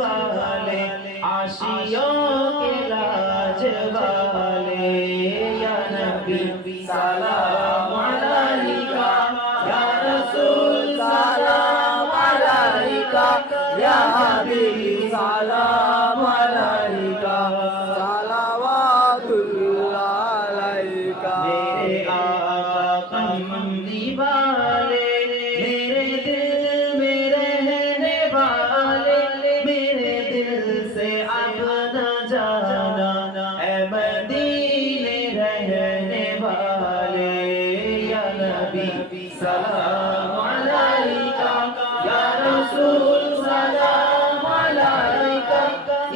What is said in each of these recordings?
वाले आशियों के लाज वाले या नबी सलाम अलैका या रसूल सलाम अलैका या हबीब सलाम अलैका सलावतुल्लाह अलैका मेरे आका कमली वाले मेरे दिल में रहने वाले मेरे दिल से अब न जाना ऐ मदीने रहने वाले या नबी सलाम अलैका या रसूल सलाम अलैका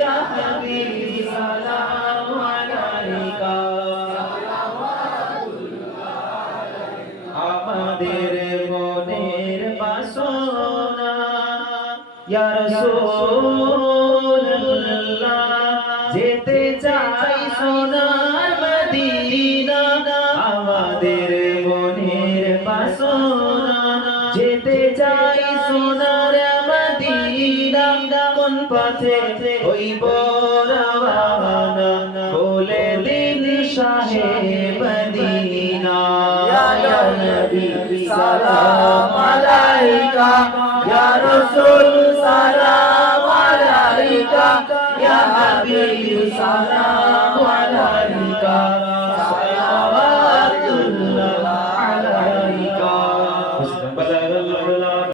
या हबीब सलाम अलैका আমাদের মনের বাসনা ইয়া রাসূলুল্লাহ যেতে চাই সোনার মদিনা আমাদের মনের বাসনা যেতে চাই সোনার মদিনা কোন পথে হইব রওয়ানা বলে দিন শাহে মদিনা ইয়া নবী সালাম আলাইকা ইয়া রাসূল সালাম আলাইকা ইয়া হাবিব সালাম আলাইকা